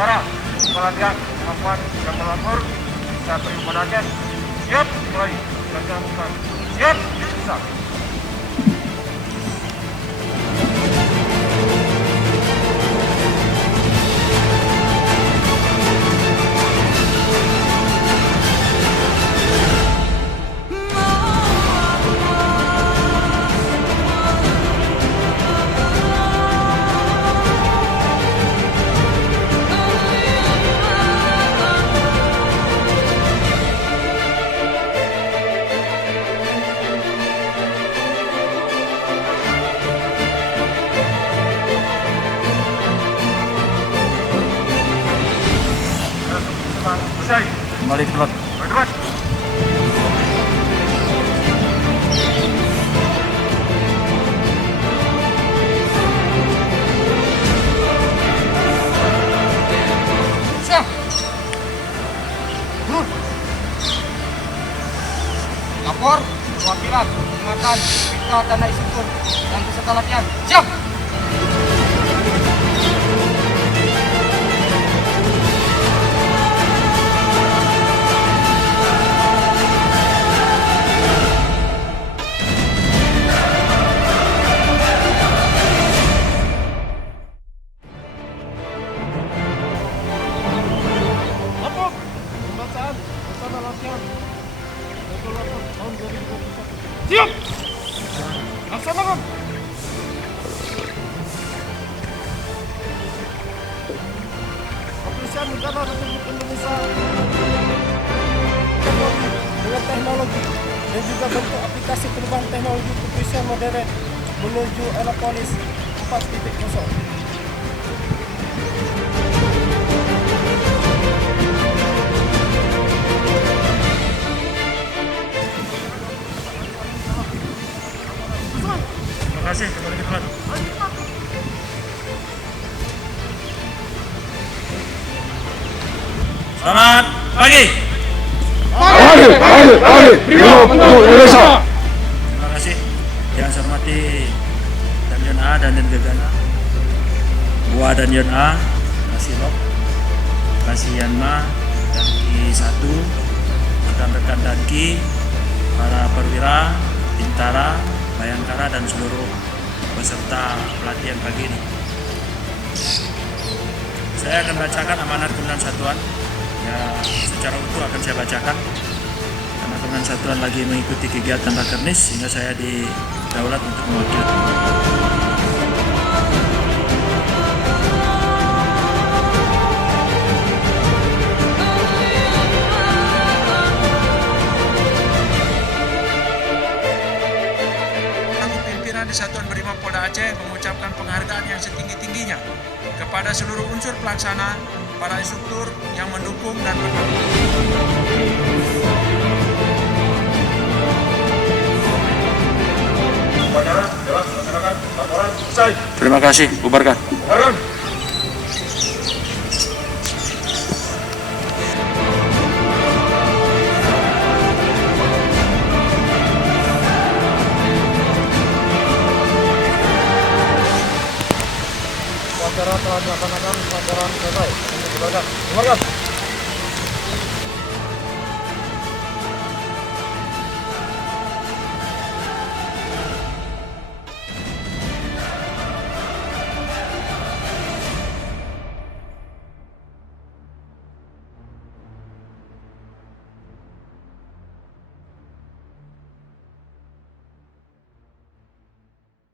upacara pelatihan kemampuan yang melapor bisa beri pada siap mulai dilaksanakan. Siap bisa. Selesai. Kembali ke tempat. Berdebat. Siap. Lapor, perwakilan, makan, kita dan naik syukur dan peserta latihan. Siap. Siap! Laksanakan! Kepolisian Negara Republik Indonesia dengan teknologi dan juga bentuk aplikasi perubahan teknologi kepolisian modern menuju era polis 4.0. Terima kasih, kembali ke tempat. Selamat pagi. Pagi, Brimob untuk Indonesia. Terima kasih yang saya hormati Danjen A, Danjen Gegana, Buah Danjen A, Kasilok, Kasianma, Danki 1, rekan-rekan Danki, para perwira, Bintara, Bayangkara dan seluruh peserta pelatihan pagi ini. Saya akan bacakan amanat Komandan Satuan. Ya, secara utuh akan saya bacakan. Karena Komandan Satuan lagi mengikuti kegiatan Rakernis sehingga saya didaulat untuk mewakili. Satuan Brimob Polda Aceh mengucapkan penghargaan yang setinggi-tingginya kepada seluruh unsur pelaksana, para instruktur yang mendukung dan Terima kasih, bubarkan. Upacara telah dilaksanakan, pelajaran selesai. Bubarkan.